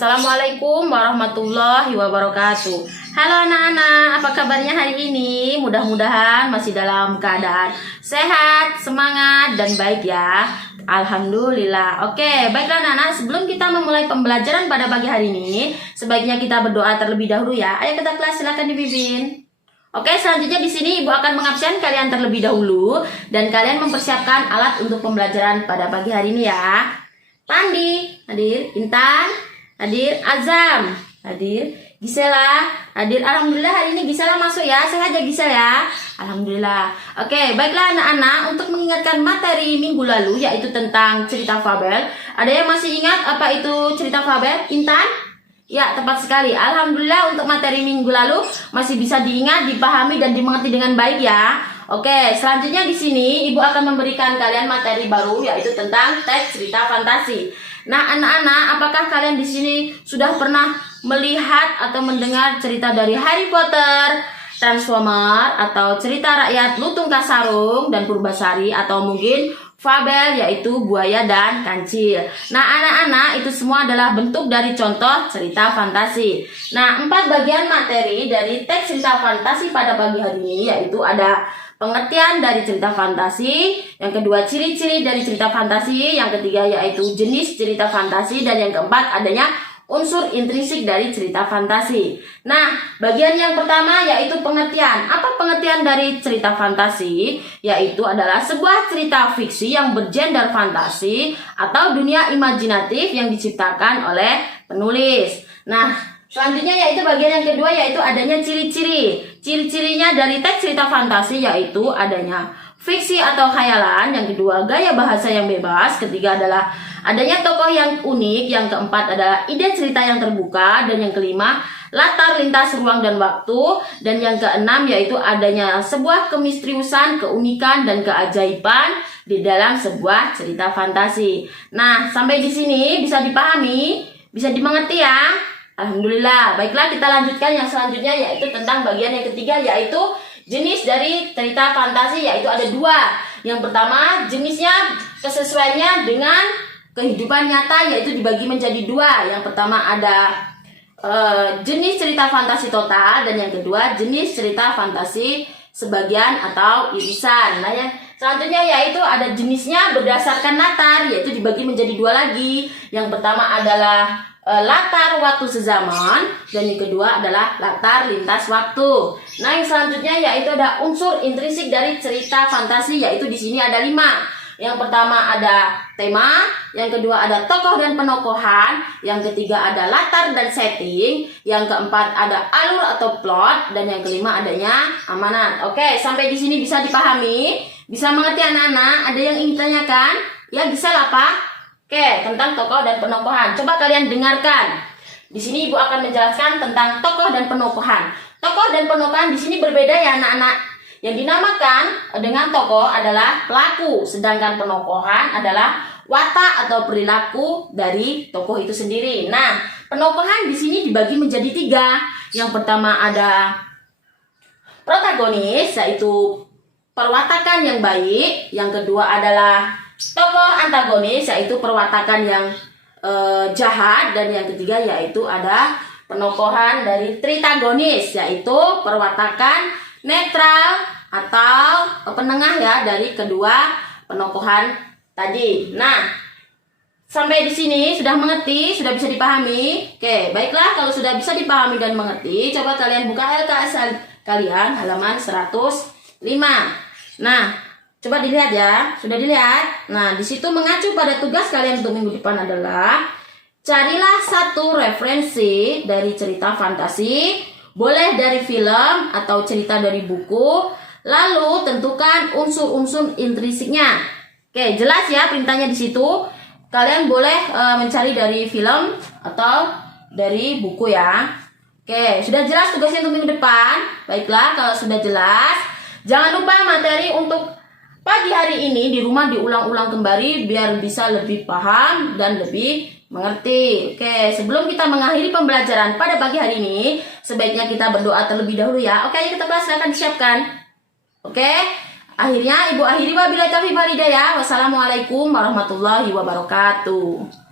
Assalamualaikum warahmatullahi wabarakatuh. Halo anak-anak, apa kabarnya hari ini? Mudah-mudahan masih dalam keadaan sehat, semangat, dan baik ya. Alhamdulillah. Oke, baiklah anak-anak, sebelum kita memulai pembelajaran pada pagi hari ini, sebaiknya kita berdoa terlebih dahulu ya. Ayo kita kelas, silakan dipimpin. Oke, selanjutnya di sini Ibu akan mengabsen kalian terlebih dahulu dan kalian mempersiapkan alat untuk pembelajaran pada pagi hari ini ya. Pandi, hadir. Intan, hadir. Azam, hadir. Gisela, hadir. Alhamdulillah hari ini Gisela masuk ya. Sehat ya Gisela ya. Alhamdulillah. Oke, baiklah anak-anak, untuk mengingatkan materi minggu lalu yaitu tentang cerita fabel. Ada yang masih ingat apa itu cerita fabel? Intan? Ya, tepat sekali. Alhamdulillah untuk materi minggu lalu masih bisa diingat, dipahami, dan dimengerti dengan baik ya. Oke, selanjutnya di sini Ibu akan memberikan kalian materi baru yaitu tentang teks cerita fantasi. Nah, anak-anak, apakah kalian di sini sudah pernah melihat atau mendengar cerita dari Harry Potter, Transformer, atau cerita rakyat Lutung Kasarung dan Purbasari, atau mungkin fabel yaitu buaya dan kancil. Nah anak-anak, itu semua adalah bentuk dari contoh cerita fantasi. Nah 4 bagian materi dari teks cerita fantasi pada pagi hari ini yaitu ada pengertian dari cerita fantasi, yang kedua ciri-ciri dari cerita fantasi, yang ketiga yaitu jenis cerita fantasi, dan yang keempat adanya unsur intrinsik dari cerita fantasi. Nah, bagian yang pertama yaitu pengertian. Apa pengertian dari cerita fantasi? Yaitu adalah sebuah cerita fiksi yang bergenre fantasi atau dunia imajinatif yang diciptakan oleh penulis. Nah, selanjutnya yaitu bagian yang kedua yaitu adanya ciri-ciri. Ciri-cirinya dari teks cerita fantasi yaitu adanya fiksi atau khayalan, yang kedua gaya bahasa yang bebas, ketiga adalah adanya tokoh yang unik, yang keempat adalah ide cerita yang terbuka, dan yang kelima latar lintas ruang dan waktu, dan yang keenam yaitu adanya sebuah kemisteriusan, keunikan, dan keajaiban di dalam sebuah cerita fantasi. Nah, sampai di sini bisa dipahami, bisa dimengerti ya. Alhamdulillah. Baiklah, kita lanjutkan yang selanjutnya yaitu tentang bagian yang ketiga yaitu jenis dari cerita fantasi, yaitu ada 2. Yang pertama, jenisnya kesesuaiannya dengan kehidupan nyata yaitu dibagi menjadi 2. Yang pertama ada jenis cerita fantasi total, dan yang kedua jenis cerita fantasi sebagian atau irisan. Nah, yang selanjutnya yaitu ada jenisnya berdasarkan latar yaitu dibagi menjadi 2 lagi. Yang pertama adalah latar waktu sezaman, dan yang kedua adalah latar lintas waktu. Nah, yang selanjutnya yaitu ada unsur intrinsik dari cerita fantasi, yaitu di sini ada 5. Yang pertama ada tema, yang kedua ada tokoh dan penokohan, yang ketiga ada latar dan setting, yang keempat ada alur atau plot, dan yang kelima adanya amanat. Oke, sampai di sini bisa dipahami, bisa mengerti anak-anak? Ada yang ingin ditanyakan? Ya, bisa lah Pak. Oke, tentang tokoh dan penokohan. Coba kalian dengarkan. Di sini Ibu akan menjelaskan tentang tokoh dan penokohan. Tokoh dan penokohan di sini berbeda ya anak-anak. Yang dinamakan dengan tokoh adalah pelaku, sedangkan penokohan adalah watak atau perilaku dari tokoh itu sendiri. Nah, penokohan di sini dibagi menjadi 3. Yang pertama ada protagonis, yaitu perwatakan yang baik. Yang kedua adalah tokoh antagonis, yaitu perwatakan yang jahat, dan yang ketiga yaitu ada penokohan dari tritagonis, yaitu perwatakan netral atau penengah ya dari kedua penokohan tadi. Nah, sampai di sini sudah mengerti, sudah bisa dipahami? Oke, baiklah, kalau sudah bisa dipahami dan mengerti, coba kalian buka LKS kalian halaman 105. Nah, coba dilihat ya, sudah dilihat? Nah, di situ mengacu pada tugas kalian untuk minggu depan adalah carilah 1 referensi dari cerita fantasi, boleh dari film atau cerita dari buku, lalu tentukan unsur-unsur intrinsiknya. Oke, jelas ya perintahnya di situ. Kalian boleh mencari dari film atau dari buku ya. Oke, sudah jelas tugasnya untuk minggu depan? Baiklah, kalau sudah jelas, jangan lupa materi untuk pagi hari ini di rumah diulang-ulang kembali biar bisa lebih paham dan lebih mengerti. Oke, sebelum kita mengakhiri pembelajaran pada pagi hari ini, sebaiknya kita berdoa terlebih dahulu ya. Oke, ayo kita bahas, silakan disiapkan. Oke, akhirnya Ibu akhiri wabillahi taufiq wal hidayah. Wassalamualaikum warahmatullahi wabarakatuh.